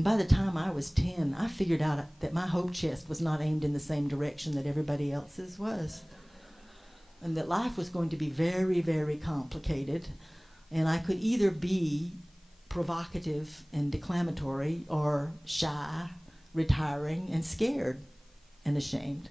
And by the time I was 10, I figured out that my hope chest was not aimed in the same direction that everybody else's was. And that life was going to be very, very complicated. And I could either be provocative and declamatory or shy, retiring, and scared and ashamed.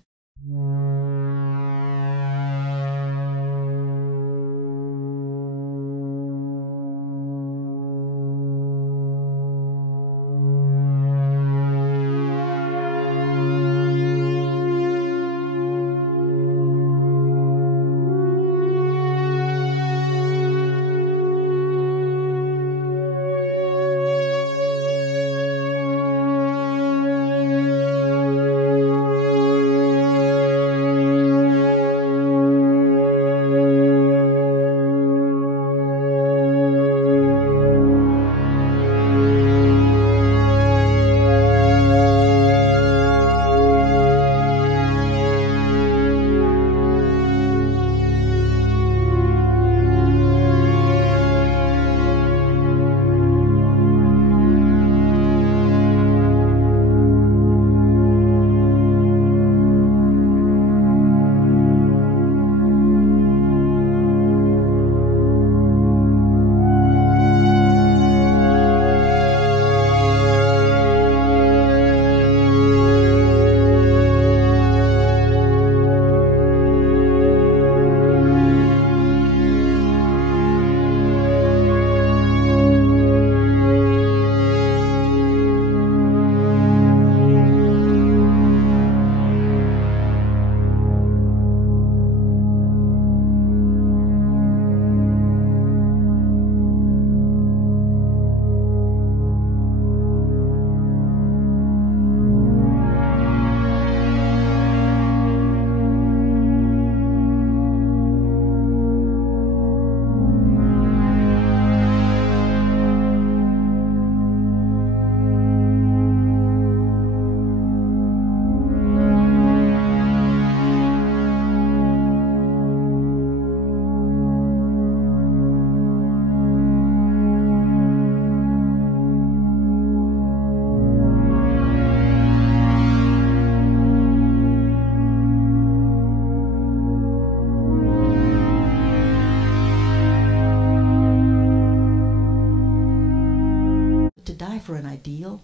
For an ideal,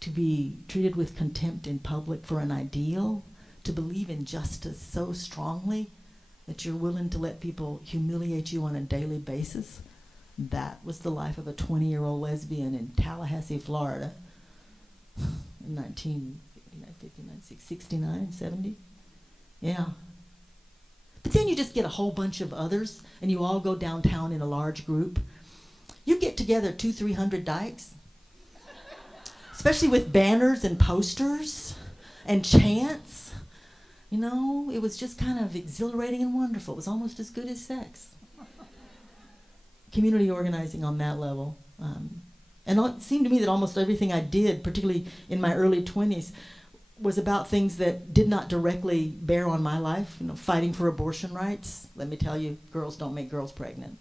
to be treated with contempt in public for an ideal, to believe in justice so strongly that you're willing to let people humiliate you on a daily basis. That was the life of a 20-year-old lesbian in Tallahassee, Florida in 1969, 70. Yeah. But then you just get a whole bunch of others and you all go downtown in a large group. You get together 200-300 dykes, especially with banners and posters and chants. You know, it was just kind of exhilarating and wonderful. It was almost as good as sex. Community organizing on that level. And it seemed to me that almost everything I did, particularly in my early 20s, was about things that did not directly bear on my life. You know, fighting for abortion rights. Let me tell you, girls don't make girls pregnant.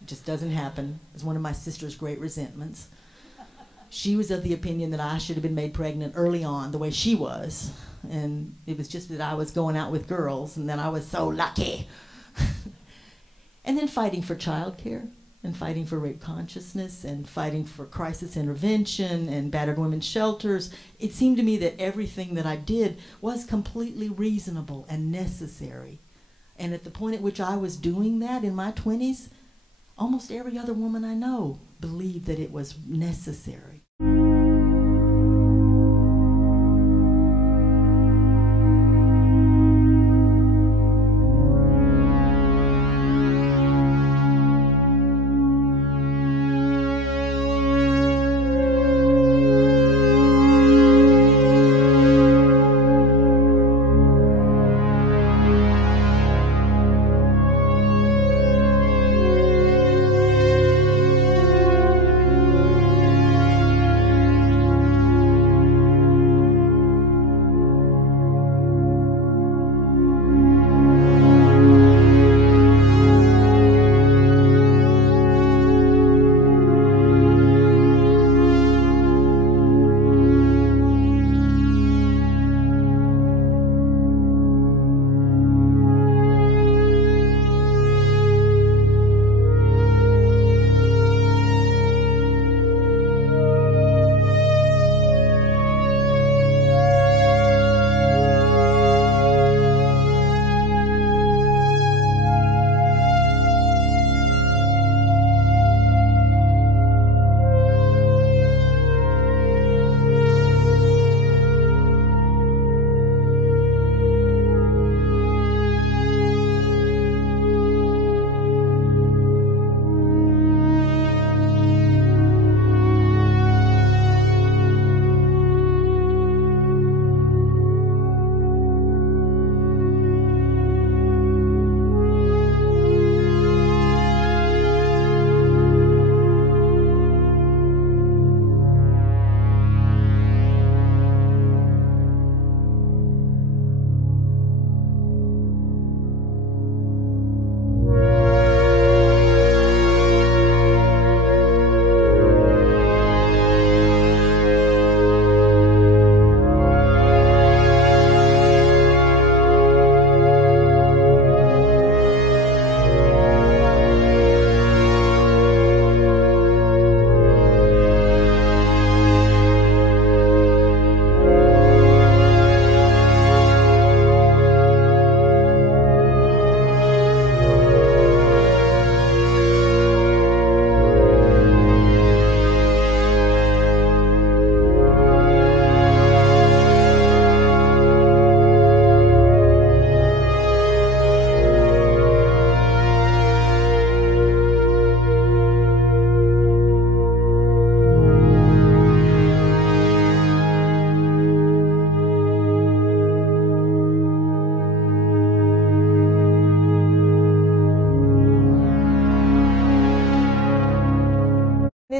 It just doesn't happen. It's one of my sister's great resentments. She was of the opinion that I should have been made pregnant early on, the way she was. And it was just that I was going out with girls, and then I was so lucky. And then fighting for childcare, and fighting for rape consciousness, and fighting for crisis intervention, and battered women's shelters. It seemed to me that everything that I did was completely reasonable and necessary. And at the point at which I was doing that in my 20s, almost every other woman I know believed that it was necessary.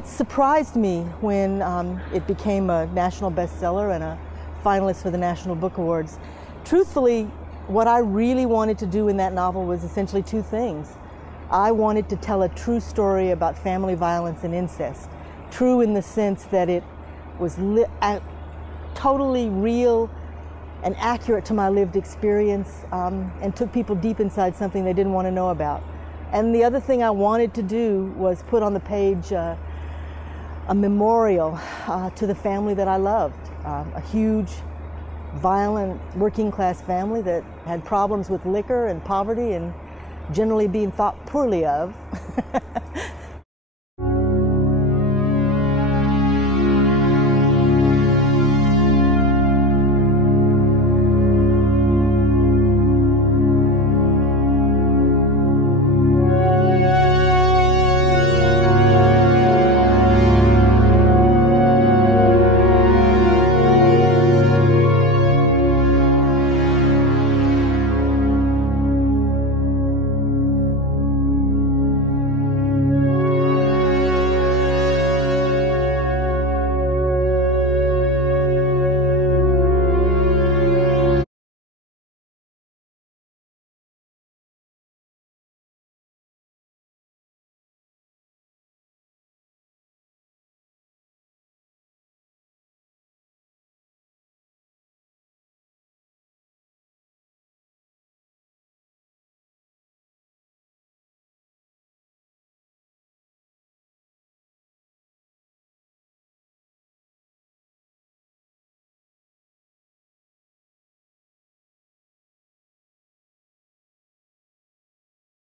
it surprised me when it became a national bestseller and a finalist for the National Book Awards. Truthfully, what I really wanted to do in that novel was essentially two things. I wanted to tell a true story about family violence and incest. True in the sense that it was totally real and accurate to my lived experience, and took people deep inside something they didn't want to know about. And the other thing I wanted to do was put on the page a memorial to the family that I loved, a huge, violent, working-class family that had problems with liquor and poverty and generally being thought poorly of.